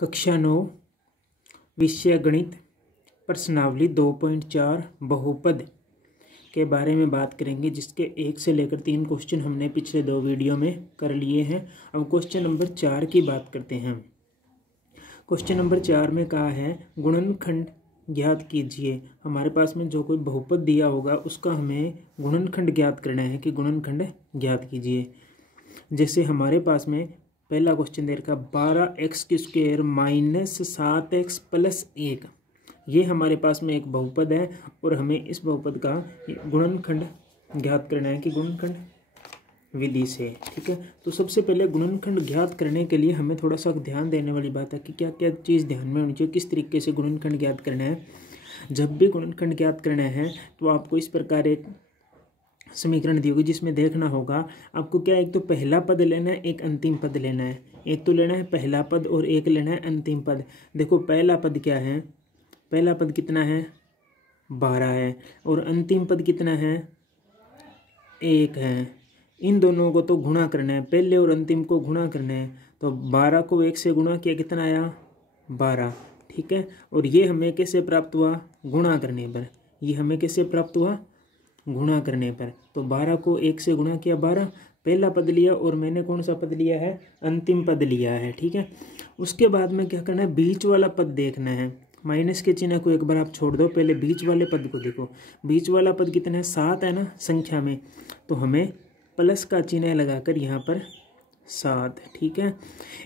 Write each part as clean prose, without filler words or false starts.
कक्षा 9 विषय गणित प्रश्नावली 2.4 बहुपद के बारे में बात करेंगे, जिसके 1 से लेकर 3 क्वेश्चन हमने पिछले 2 वीडियो में कर लिए हैं। अब क्वेश्चन नंबर 4 की बात करते हैं। क्वेश्चन नंबर 4 में कहा है गुणनखंड ज्ञात कीजिए। हमारे पास में जो कोई बहुपद दिया होगा उसका हमें गुणनखंड ज्ञात करना है कि गुणनखंड ज्ञात कीजिए। जैसे हमारे पास में पहला क्वेश्चन दे रखा 12x² माइनस 7x प्लस 1। ये हमारे पास में एक बहुपद है और हमें इस बहुपद का गुणनखंड ज्ञात करना है कि गुणनखंड विधि से। ठीक है, तो सबसे पहले गुणनखंड ज्ञात करने के लिए हमें थोड़ा सा ध्यान देने वाली बात है कि क्या क्या चीज़ ध्यान में होनी चाहिए, किस तरीके से गुणनखंड ज्ञात करना है। जब भी गुणनखंड ज्ञात करना है तो आपको इस प्रकार एक समीकरण दी होगी, जिसमें देखना होगा आपको क्या, एक तो पहला पद लेना है, एक अंतिम पद लेना है। एक तो लेना है पहला पद और एक लेना है अंतिम पद। देखो पहला पद क्या है, पहला पद कितना है 12 है और अंतिम पद कितना है 1 है। इन दोनों को तो गुणा करना है, पहले और अंतिम को गुणा करना है। तो 12 को 1 से गुणा किया, कितना आया 12। ठीक है, और ये हमें कैसे प्राप्त हुआ, गुणा करने पर। ये हमें कैसे प्राप्त हुआ, गुणा करने पर। तो 12 को 1 से गुणा किया, 12 पहला पद लिया और मैंने कौन सा पद लिया है, अंतिम पद लिया है। ठीक है, उसके बाद में क्या करना है, बीच वाला पद देखना है। माइनस के चिन्ह को एक बार आप छोड़ दो, पहले बीच वाले पद को देखो। बीच वाला पद कितना है, 7 है ना संख्या में, तो हमें प्लस का चिन्ह लगाकर यहाँ पर 7। ठीक है,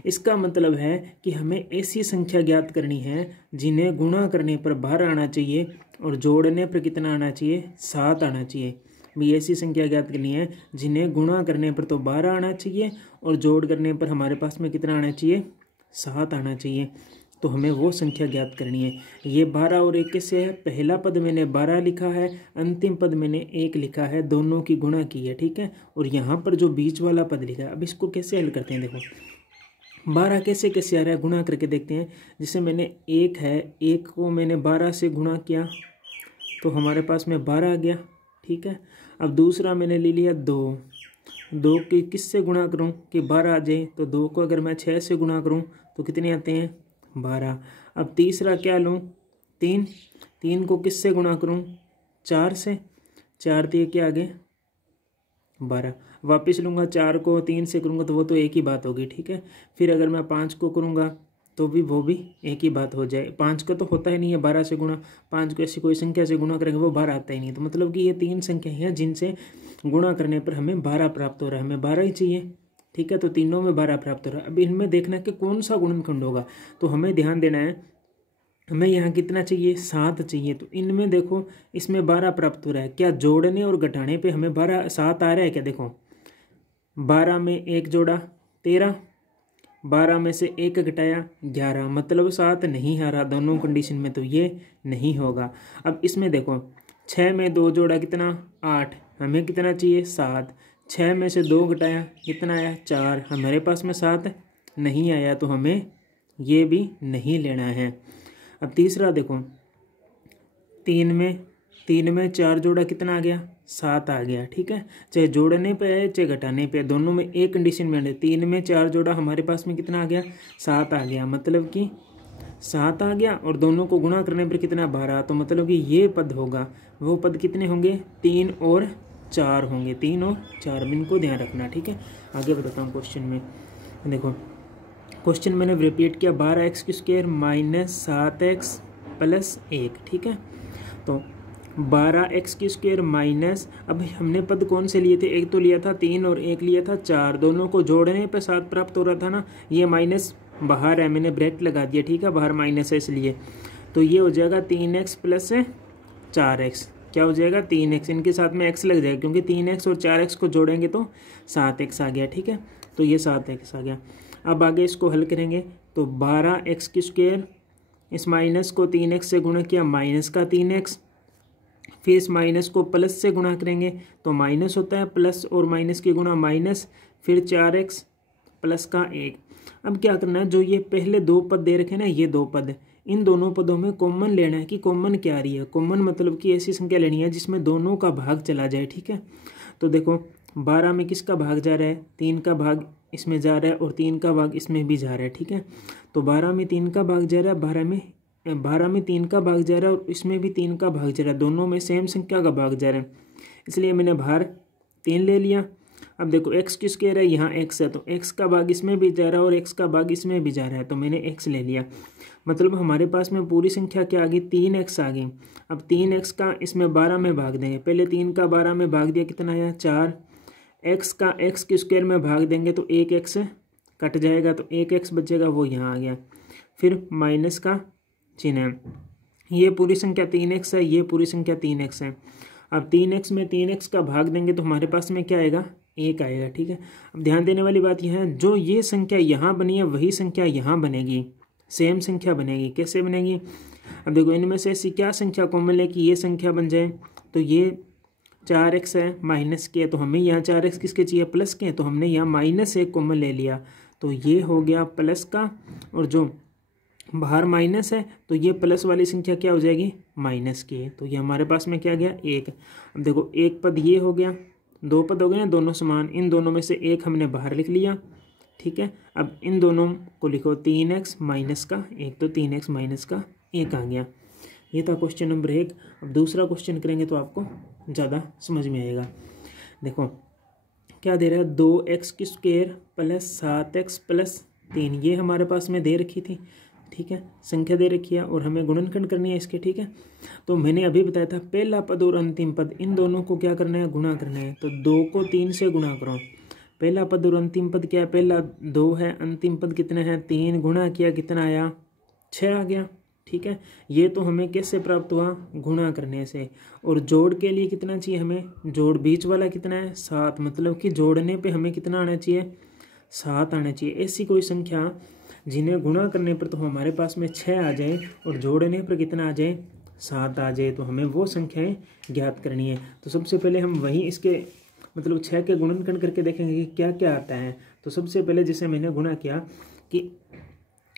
इसका मतलब है कि हमें ऐसी संख्या ज्ञात करनी है जिन्हें गुणा करने पर 12 आना चाहिए और जोड़ने पर कितना आना चाहिए, 7 आना चाहिए। भी ऐसी संख्या ज्ञात करनी है जिन्हें गुणा करने पर तो 12 आना चाहिए और जोड़ करने पर हमारे पास में कितना आना चाहिए, 7 आना चाहिए। तो हमें वो संख्या ज्ञात करनी है। ये 12 और 1 कैसे है, पहला पद मैंने 12 लिखा है, अंतिम पद मैंने 1 लिखा है, दोनों की गुणा की है। ठीक है, और यहाँ पर जो बीच वाला पद लिखा है, अब इसको कैसे हल करते हैं। देखो 12 कैसे कैसे आ रहा है, गुणा करके देखते हैं। जैसे मैंने 1 है, 1 को मैंने 12 से गुणा किया तो हमारे पास में 12 आ गया। ठीक है, अब दूसरा मैंने ले लिया 2 की किससे गुणा करूं कि 12 आ जाए, तो 2 को अगर मैं 6 से गुणा करूं तो कितने आते हैं, 12। अब तीसरा क्या लूं, 3 को किससे गुणा करूं, 4 से, 4 दिए क्या आ गए 12। वापस लूँगा 4 को 3 से करूँगा तो वो तो एक ही बात होगी। ठीक है, फिर अगर मैं 5 को करूँगा तो भी वो भी एक ही बात हो जाए। 5 का तो होता ही नहीं है 12 से गुणा, 5 को ऐसी कोई संख्या से गुणा करेंगे वो 12 आता ही नहीं। तो मतलब कि ये 3 संख्या हैं जिनसे गुणा करने पर हमें 12 प्राप्त हो रहा है, हमें 12 ही चाहिए। ठीक है, तो तीनों में 12 प्राप्त हो रहा है। अब इनमें देखना है कि कौन सा गुणनखंड होगा, तो हमें ध्यान देना है हमें यहाँ कितना चाहिए, 7 चाहिए। तो इनमें देखो इसमें 12 प्राप्त हो रहा है, क्या जोड़ने और घटाने पे हमें 7 आ रहा है क्या। देखो 12 में 1 जोड़ा 13, 12 में से 1 घटाया 11, मतलब 7 नहीं आ रहा दोनों कंडीशन में, तो ये नहीं होगा। अब इसमें देखो 6 में 2 जोड़ा कितना 8, हमें कितना चाहिए 7। 6 में से 2 घटाया कितना आया 4, हमारे पास में 7 नहीं आया, तो हमें ये भी नहीं लेना है। अब तीसरा देखो 3 में 4 जोड़ा कितना आ गया 7 आ गया। ठीक है, चाहे जोड़ने पे है चाहे घटाने पे, दोनों में एक कंडीशन में है। 3 में 4 जोड़ा हमारे पास में कितना आ गया 7 आ गया, मतलब कि 7 आ गया और दोनों को गुणा करने पर कितना 12। तो मतलब कि ये पद होगा, वो पद कितने होंगे 3 और 4 होंगे, 3 और 4, इनको ध्यान रखना। ठीक है, आगे बताता हूँ क्वेश्चन में। देखो क्वेश्चन मैंने रिपीट किया 12x² माइनस 7x प्लस 1। ठीक है, तो 12x² माइनस, अब हमने पद कौन से लिए थे, एक तो लिया था 3 और एक लिया था 4, दोनों को जोड़ने पे 7 प्राप्त हो रहा था ना। ये माइनस बाहर है, मैंने ब्रैकेट लगा दिया। ठीक है, बाहर माइनस है इसलिए, तो ये हो जाएगा 3x प्लस 4x। क्या हो जाएगा 3x, इनके साथ में x लग जाएगा क्योंकि 3x और 4x को जोड़ेंगे तो 7x आ गया। ठीक है, तो ये 7x आ गया। अब आगे इसको हल करेंगे तो 12x², इस माइनस को 3x से गुणा किया माइनस का 3x, फिर इस माइनस को प्लस से गुणा करेंगे तो माइनस होता है, प्लस और माइनस की गुणा माइनस, फिर 4x प्लस का 1। अब क्या करना है, जो ये पहले 2 पद दे रखे ना, ये 2 पद, इन दोनों पदों में कॉमन लेना है कि कॉमन क्या आ रही है। कॉमन मतलब कि ऐसी संख्या लेनी है जिसमें दोनों का भाग चला जाए। ठीक है, तो देखो 12 में किसका भाग जा रहा है, 3 का भाग इसमें जा रहा है और 3 का भाग इसमें भी जा रहा है, ठीक है। तो 12 में 3 का भाग जा रहा है, 12 में 3 का भाग जा रहा है और इसमें भी 3 का भाग जा रहा है, दोनों में सेम संख्या का भाग जा रहा है, इसलिए मैंने बाहर 3 ले लिया। अब देखो x की स्क्वायर है, यहाँ x है, तो x का भाग इसमें भी जा रहा है और x का भाग इसमें भी जा रहा है, तो मैंने x ले लिया। मतलब हमारे पास में पूरी संख्या क्या आ गई, 3x आ गई। अब 3x का इसमें 12 में भाग देंगे, पहले 3 का 12 में भाग दिया, कितना आया 4। x का x की स्क्वायर में भाग देंगे तो 1x कट जाएगा, तो 1x बचेगा, वो यहाँ आ गया। फिर माइनस का चिन्ह है, ये पूरी संख्या 3x है, ये पूरी संख्या 3x है। अब 3x में 3x का भाग देंगे तो हमारे पास में क्या आएगा, 1 आएगा, ठीक है। अब ध्यान देने वाली बात यह है, जो ये संख्या यहाँ बनी है वही संख्या यहाँ बनेगी, सेम संख्या बनेगी। कैसे बनेगी, अब देखो इनमें से ऐसी क्या संख्या कॉमन है कि ये संख्या बन जाए। तो ये 4x है माइनस के, तो हमें यहाँ 4x किसके चाहिए, प्लस के, तो हमने यहाँ -1 कॉमन ले लिया, तो ये हो गया प्लस का, और जो बाहर माइनस है तो ये प्लस वाली संख्या क्या हो जाएगी, माइनस की। तो ये हमारे पास में क्या गया, 1। अब देखो एक पद ये हो गया, 2 पद हो गए ना दोनों समान, इन दोनों में से एक हमने बाहर लिख लिया, ठीक है। अब इन दोनों को लिखो, 3x माइनस का 1, तो 3x माइनस का 1 आ गया। ये था क्वेश्चन नंबर 1। अब दूसरा क्वेश्चन करेंगे तो आपको ज़्यादा समझ में आएगा। देखो क्या दे रहा है, 2x की स्क्वायर प्लस 7x प्लस 3, ये हमारे पास में दे रखी थी, ठीक है, संख्या दे रखी है और हमें गुणनखंड करनी है इसके, ठीक है। तो मैंने अभी बताया था पहला पद और अंतिम पद इन दोनों को क्या करना है, गुणा करना है। तो 2 को 3 से गुणा करो, पहला पद और अंतिम पद क्या है, पहला 2 है, अंतिम पद कितना है 3, गुणा किया कितना आया 6 आ गया, ठीक है। ये तो हमें कैसे प्राप्त हुआ, गुणा करने से। और जोड़ के लिए कितना चाहिए हमें, जोड़ बीच वाला कितना है 7, मतलब कि जोड़ने पे हमें कितना आना चाहिए, 7 आना चाहिए। ऐसी कोई संख्या जिन्हें गुणा करने पर तो हमारे पास में 6 आ जाए और जोड़ने पर कितना आ जाए, 7 आ जाए, तो हमें वो संख्याएं ज्ञात करनी है। तो सबसे पहले हम वही इसके मतलब 6 के गुणनखंड करके देखेंगे कि क्या क्या आता है। तो सबसे पहले जैसे मैंने गुणा किया कि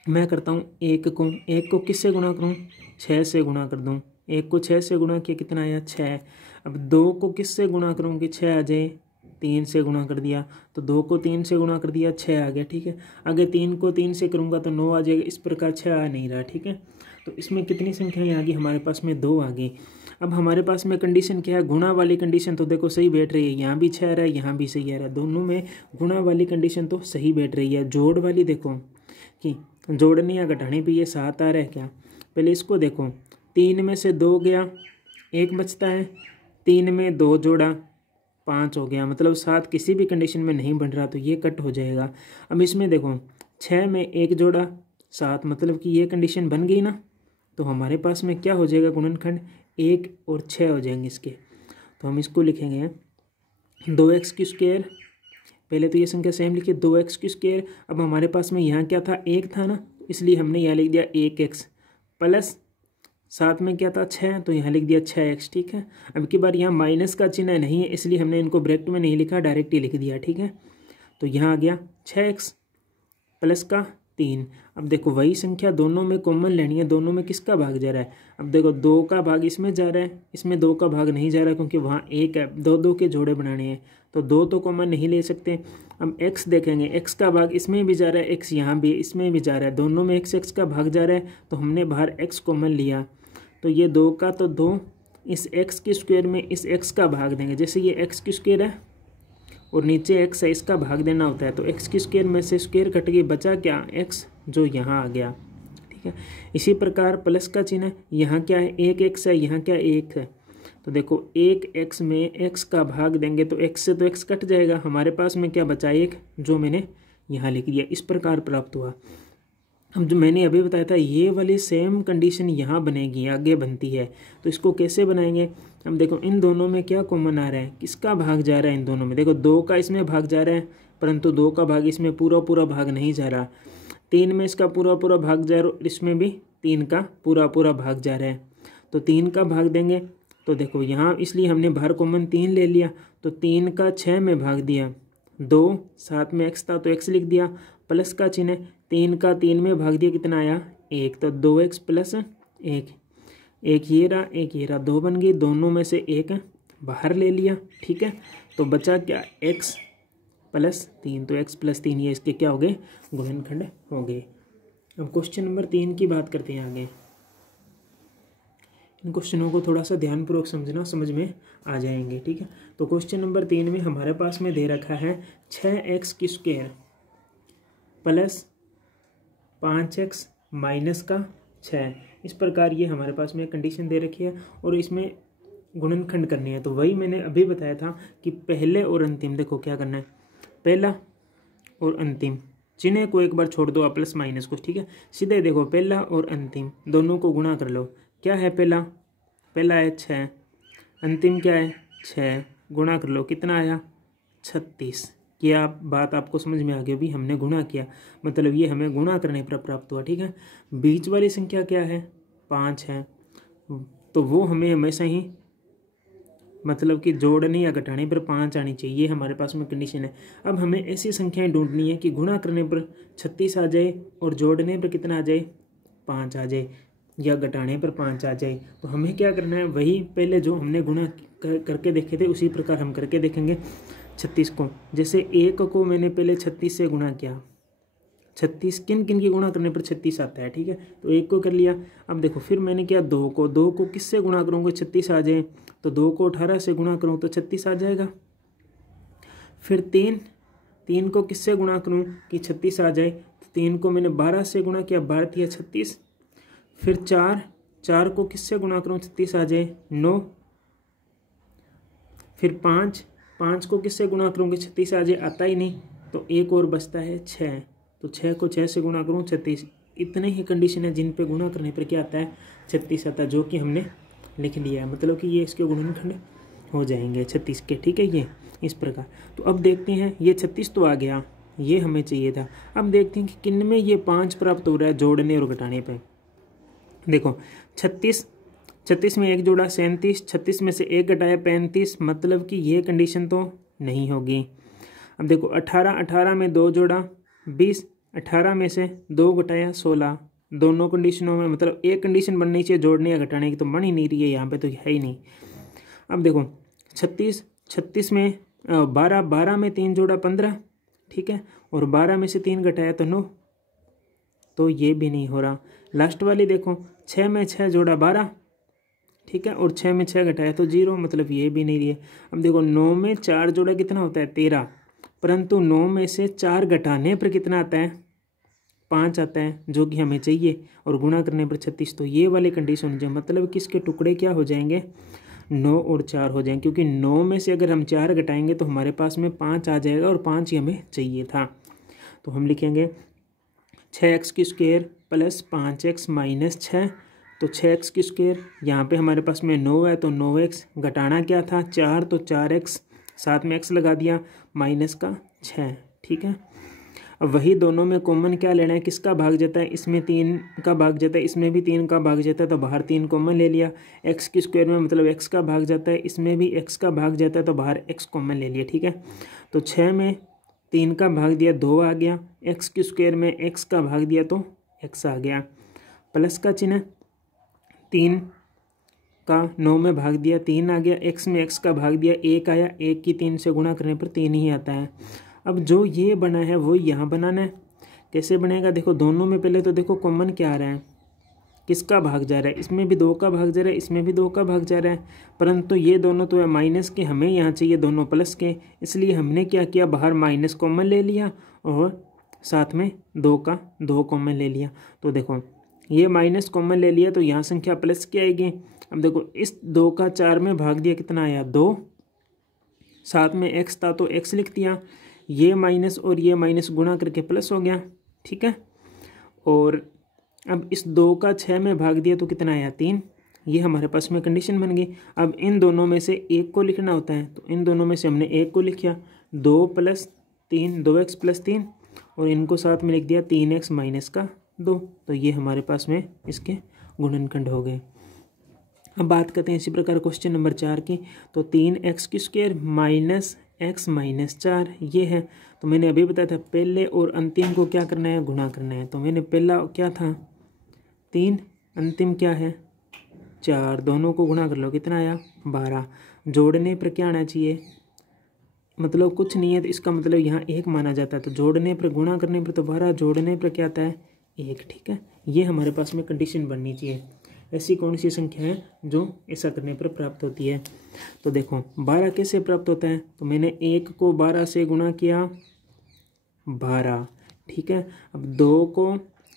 मैं करता हूँ 1 को किससे गुणा करूँ, 6 से गुणा कर दूँ। 1 को 6 से गुणा किया कितना आया 6। अब 2 को किससे गुणा करूँ कि 6 आ जाए, 3 से गुणा कर दिया, तो 2 को 3 से गुणा कर दिया 6 आ गया, ठीक है। आगे 3 को 3 से करूँगा तो 9 आ जाएगा, इस प्रकार 6 आ नहीं रहा, ठीक है। तो इसमें कितनी संख्याएं आ गई, हमारे पास में 2 आ गई। अब हमारे पास में कंडीशन क्या है, गुणा वाली कंडीशन तो देखो सही बैठ रही है, यहाँ भी 6 आ रहा है, यहाँ भी सही आ रहा है, दोनों में गुणा वाली कंडीशन तो सही बैठ रही है। जोड़ वाली देखो कि जोड़ने या घटाने पे ये 7 आ रहा है क्या, पहले इसको देखो, 3 में से 2 गया, 1 बचता है, 3 में 2 जोड़ा 5 हो गया, मतलब 7 किसी भी कंडीशन में नहीं बन रहा, तो ये कट हो जाएगा। अब इसमें देखो 6 में 1 जोड़ा 7, मतलब कि ये कंडीशन बन गई ना, तो हमारे पास में क्या हो जाएगा, गुणनखंड 1 और 6 हो जाएंगे इसके। तो हम इसको लिखेंगे 2x की स्क्वायर, पहले तो ये संख्या सेम लिखी 2x की स्क्वायर। अब हमारे पास में यहाँ क्या था, 1 था ना, इसलिए हमने यहाँ लिख दिया 1x प्लस 7 में क्या था 6, तो यहाँ लिख दिया 6x, ठीक है। अब की बार यहाँ माइनस का चिन्ह नहीं है, इसलिए हमने इनको ब्रैकेट में नहीं लिखा, डायरेक्ट ही लिख दिया, ठीक है। तो यहाँ आ गया 6x प्लस का 3। अब देखो वही संख्या दोनों में कॉमन लेनी है, दोनों में किसका भाग जा रहा है, अब देखो 2 का भाग इसमें जा रहा है, इसमें 2 का भाग नहीं जा रहा क्योंकि वहाँ 1 है, 2 के जोड़े बनाने हैं, तो 2 तो कॉमन नहीं ले सकते। अब x देखेंगे, x का भाग इसमें भी जा रहा है, x यहाँ भी इसमें भी जा रहा है, दोनों में x का भाग जा रहा है, तो हमने बाहर x कॉमन लिया, तो ये 2 का तो 2, इस x की स्क्वायर में इस x का भाग देंगे, जैसे ये x की स्क्वायर है और नीचे x है, इसका भाग देना होता है, तो x की स्क्वायर में से स्क्वायर कट गई, बचा क्या x जो यहाँ आ गया, ठीक है। इसी प्रकार प्लस का चिन्ह, यहाँ क्या है 1x है, यहाँ क्या 1 है, तो देखो 1x में x का भाग देंगे तो x से तो x कट जाएगा, हमारे पास में क्या बचा 1, जो मैंने यहाँ लिख दिया, इस प्रकार प्राप्त हुआ। अब जो मैंने अभी बताया था ये वाली सेम कंडीशन यहाँ बनेगी, आगे बनती है, तो इसको कैसे बनाएंगे। अब देखो इन दोनों में क्या कॉमन आ रहा है, किसका भाग जा रहा है इन दोनों में, देखो 2 का इसमें भाग जा रहा है, परंतु 2 का भाग इसमें पूरा भाग नहीं जा रहा, 3 में इसका पूरा भाग जा रहा है, इसमें भी 3 का पूरा भाग जा रहा है, तो 3 का भाग देंगे, तो देखो यहाँ इसलिए हमने बाहर कॉमन 3 ले लिया, तो 3 का 6 में भाग दिया, 2 साथ में x था तो x लिख दिया, प्लस का चिन्ह, 3 का 3 में भाग दिया, कितना आया 1, तो 2x प्लस 1, एक ये रहा 2 बन गई, दोनों में से 1 बाहर ले लिया, ठीक है। तो बचा क्या x प्लस 3, तो x प्लस 3 ये इसके क्या हो गए, गुणनखंड हो गए। अब क्वेश्चन नंबर 3 की बात करते हैं आगे। इन क्वेश्चनों को थोड़ा सा ध्यानपूर्वक समझना, समझ में आ जाएंगे, ठीक है। तो क्वेश्चन नंबर 3 में हमारे पास में दे रखा है 6x² प्लस 5x माइनस का 6। इस प्रकार ये हमारे पास में कंडीशन दे रखी है और इसमें गुणनखंड करनी है। तो वही मैंने अभी बताया था कि पहले और अंतिम, देखो क्या करना है, पहला और अंतिम चिन्ह को एक बार छोड़ दो, प्लस माइनस को, ठीक है। सीधे देखो पहला और अंतिम दोनों को गुणा कर लो। क्या है पहला, पहला है 6, अंतिम क्या है 6, गुणा कर लो, कितना आया 36। क्या बात आपको समझ में आ गई? भी हमने गुणा किया, मतलब ये हमें गुणा करने पर प्राप्त हुआ, ठीक है। बीच वाली संख्या क्या है 5 है, तो वो हमें हमेशा ही मतलब कि जोड़ने या घटाने पर 5 आनी चाहिए, ये हमारे पास में कंडीशन है। अब हमें ऐसी संख्याएं ढूंढनी है कि गुणा करने पर 36 आ जाए और जोड़ने पर कितना आ जाए 5 आ जाए, या घटाने पर 5 आ जाए। तो हमें क्या करना है, वही पहले जो हमने गुणा करके देखे थे उसी प्रकार हम करके देखेंगे 36 को। जैसे 1 को मैंने पहले 36 से गुणा किया, 36 किन किन की गुणा करने पर 36 आता है, ठीक है। तो 1 को कर लिया। अब देखो फिर मैंने किया 2 को किससे गुणा करूँगा 36 आ जाए, तो 2 को 18 से गुणा करूँ तो 36 आ जाएगा। फिर 3 को किससे गुणा करूँ कि 36 आ जाए, तो 3 को मैंने 12 से गुणा किया, 12 या 36। फिर 4 को किससे गुणा करूँ 36 आ जाए 9। फिर 5 को किससे गुणा करूँगी 36 आ जाए, आता ही नहीं, तो एक और बचता है 6, तो 6 को 6 से गुणा करूँ 36। इतने ही कंडीशन है जिन पे गुणा करने पर क्या आता है 36 आता है, जो कि हमने लिख लिया है, मतलब कि ये इसके गुणनखंड हो जाएंगे 36 के, ठीक है। ये इस प्रकार। तो अब देखते हैं, ये 36 तो आ गया, ये हमें चाहिए था। अब देखते हैं कि किन में ये 5 प्राप्त हो रहा है जोड़ने और घटाने पर। देखो 36 में 1 जोड़ा 37, 36 में से 1 घटाया 35, मतलब कि ये कंडीशन तो नहीं होगी। अब देखो 18 में 2 जोड़ा 20, 18 में से 2 घटाया 16, दोनों कंडीशनों में मतलब एक कंडीशन बननी चाहिए जोड़ने या घटाने की, तो बन ही नहीं रही है यहाँ पे, तो है ही नहीं। अब देखो 36 में 12 में 3 जोड़ा 15, ठीक है, और 12 में से 3 घटाया तो 9, तो ये भी नहीं हो रहा। लास्ट वाली देखो 6 में 6 जोड़ा 12, ठीक है, और 6 में 6 घटाया तो 0, मतलब ये भी नहीं रही है। अब देखो 9 में 4 जोड़ा कितना होता है 13, परंतु 9 में से 4 घटाने पर कितना आता है 5 आता है, जो कि हमें चाहिए, और गुणा करने पर 36। तो ये वाली कंडीशन जो मतलब कि इसके टुकड़े क्या हो जाएंगे 9 और 4 हो जाएंगे, क्योंकि 9 में से अगर हम 4 घटाएंगे तो हमारे पास में 5 आ जाएगा, और 5 ही हमें चाहिए था। तो हम लिखेंगे 6x² प्लस 5x माइनस 6, तो 6x², यहाँ पे हमारे पास में 9 है, तो 9x घटाना क्या था 4, तो 4x, साथ में x लगा दिया, माइनस का 6, ठीक है। अब वही दोनों में कॉमन क्या लेना है, किसका भाग जाता है, इसमें 3 का भाग जाता है, इसमें भी 3 का भाग जाता है, तो बाहर 3 कॉमन ले लिया। x² में मतलब x का भाग जाता है, इसमें भी x का भाग जाता है, तो बाहर x कॉमन ले लिया, ठीक है। तो 6 में 3 का भाग दिया 2 आ गया, x² में x का भाग दिया तो x आ गया, प्लस का चिन्ह, 3 का 9 में भाग दिया 3 आ गया, x में x का भाग दिया 1 आया, 1 की 3 से गुणा करने पर 3 ही आता है। अब जो ये बना है वो यहाँ बनाना है। कैसे बनेगा, देखो दोनों में पहले तो देखो कॉमन क्या आ रहा है, किसका भाग जा रहा है, इसमें भी 2 का भाग जा रहा है, इसमें भी 2 का भाग जा रहा है, परंतु ये दोनों तो है माइनस के, हमें यहाँ चाहिए दोनों प्लस के, इसलिए हमने क्या किया बाहर माइनस कॉमन ले लिया और साथ में 2 का 2 कॉमन ले लिया। तो देखो ये माइनस कॉमन ले लिया तो यहाँ संख्या प्लस की आएगी। अब देखो इस 2 का 4 में भाग दिया कितना आया 2, साथ में x था तो x लिख दिया, ये माइनस और ये माइनस गुणा करके प्लस हो गया, ठीक है। और अब इस 2 का 6 में भाग दिया तो कितना आया 3, ये हमारे पास में कंडीशन बन गई। अब इन दोनों में से एक को लिखना होता है, तो इन दोनों में से हमने एक को लिखा 2 + 3 2x + 3, और इनको साथ में लिख दिया 3x माइनस का 2, तो ये हमारे पास में इसके गुणनखंड हो गए। अब बात करते हैं इसी प्रकार क्वेश्चन नंबर 4 की। तो 3x² माइनस x माइनस 4 ये है। तो मैंने अभी बताया था पहले और अंतिम को क्या करना है गुणा करना है। तो मैंने पहला क्या था 3, अंतिम क्या है 4, दोनों को गुणा कर लो कितना आया 12। जोड़ने पर क्या आना चाहिए मतलब कुछ नहीं है, तो इसका मतलब यहाँ 1 माना जाता है। तो जोड़ने पर, गुणा करने पर तो 12, जोड़ने पर क्या आता है 1। ठीक है, ये हमारे पास में कंडीशन बननी चाहिए। ऐसी कौन सी संख्या है जो ऐसा करने पर प्राप्त होती है? तो देखो 12 कैसे प्राप्त होता है, तो मैंने 1 को 12 से गुणा किया 12। ठीक है, अब 2 को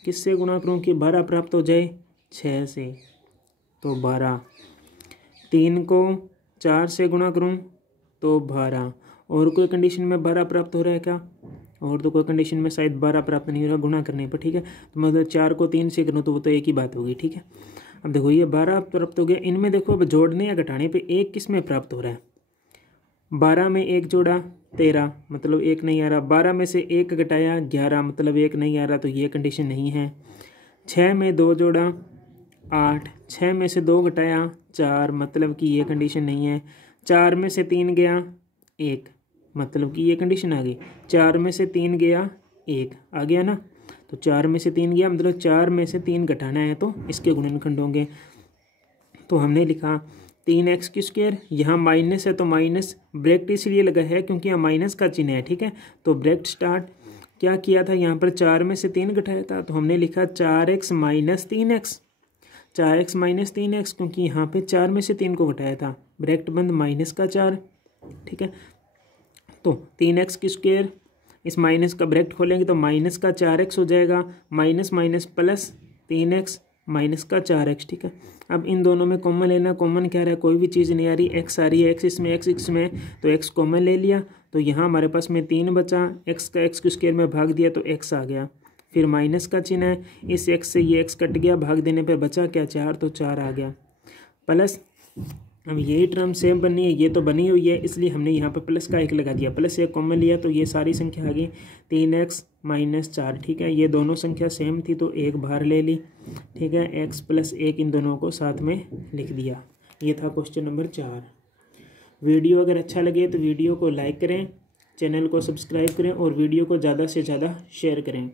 किससे गुणा करूँ कि 12 प्राप्त हो जाए 6 से, तो 12। 3 को 4 से गुणा करूँ तो 12। और कोई कंडीशन में 12 प्राप्त हो रहा है क्या? और तो कोई कंडीशन में शायद 12 प्राप्त नहीं हो रहा गुणा करने पर। ठीक है, तो मतलब 4 को 3 से करूँ तो वो तो एक ही बात होगी। ठीक है, अब देखो ये 12 प्राप्त हो गया। इनमें देखो अब जोड़ने या घटाने पे 1 किस में प्राप्त हो रहा है? 12 में 1 जोड़ा 13, मतलब 1 नहीं आ रहा। 12 में से 1 घटाया 11, मतलब 1 नहीं आ रहा, तो ये कंडीशन नहीं है। 6 में 2 जोड़ा 8, 6 में से 2 घटाया 4, मतलब कि ये कंडीशन नहीं है। 4 में से 3 गया 1, मतलब कि ये कंडीशन आ गई। 4 में से 3 गया 1, आ गया ना। तो 4 में से 3 गया, मतलब 4 में से 3 घटाना है तो इसके गुणनखंड होंगे। तो हमने लिखा 3x की स्क्वायर, यहाँ माइनस है तो माइनस ब्रैकेट इसलिए लगा है क्योंकि यहाँ माइनस का चिन्ह है। ठीक है, तो ब्रैकेट स्टार्ट। क्या किया था यहाँ पर? 4 में से 3 घटाया था, तो हमने लिखा 4x minus 3x, 4x minus 3x, क्योंकि यहाँ पे 4 में से 3 को घटाया था। ब्रैकेट बंद माइनस का 4। ठीक है, तो 3x की स्क्वायर, इस माइनस का ब्रैकेट खोलेंगे तो माइनस का 4x हो जाएगा, minus minus plus 3x minus का 4x। ठीक है, अब इन दोनों में कॉमन लेना। कॉमन क्या रहा है? कोई भी चीज़ नहीं आ रही। x आ रही है, x इसमें, x इसमें, तो x कॉमन ले लिया। तो यहाँ हमारे पास में 3 बचा, x का x की स्क्वायर में भाग दिया तो x आ गया। फिर माइनस का चिन्ह है, इस x से ये x कट गया, भाग देने पर बचा क्या 4, तो 4 आ गया। प्लस, अब यही टर्म सेम बननी है, ये तो बनी हुई है, इसलिए हमने यहाँ पर प्लस का 1 लगा दिया, प्लस 1 कॉमन लिया तो ये सारी संख्या आ गई 3x माइनस 4। ठीक है, ये दोनों संख्या सेम थी तो 1 बाहर ले ली। ठीक है, x प्लस 1 इन दोनों को साथ में लिख दिया। ये था क्वेश्चन नंबर 4। वीडियो अगर अच्छा लगे तो वीडियो को लाइक करें, चैनल को सब्सक्राइब करें और वीडियो को ज़्यादा से ज़्यादा शेयर करें।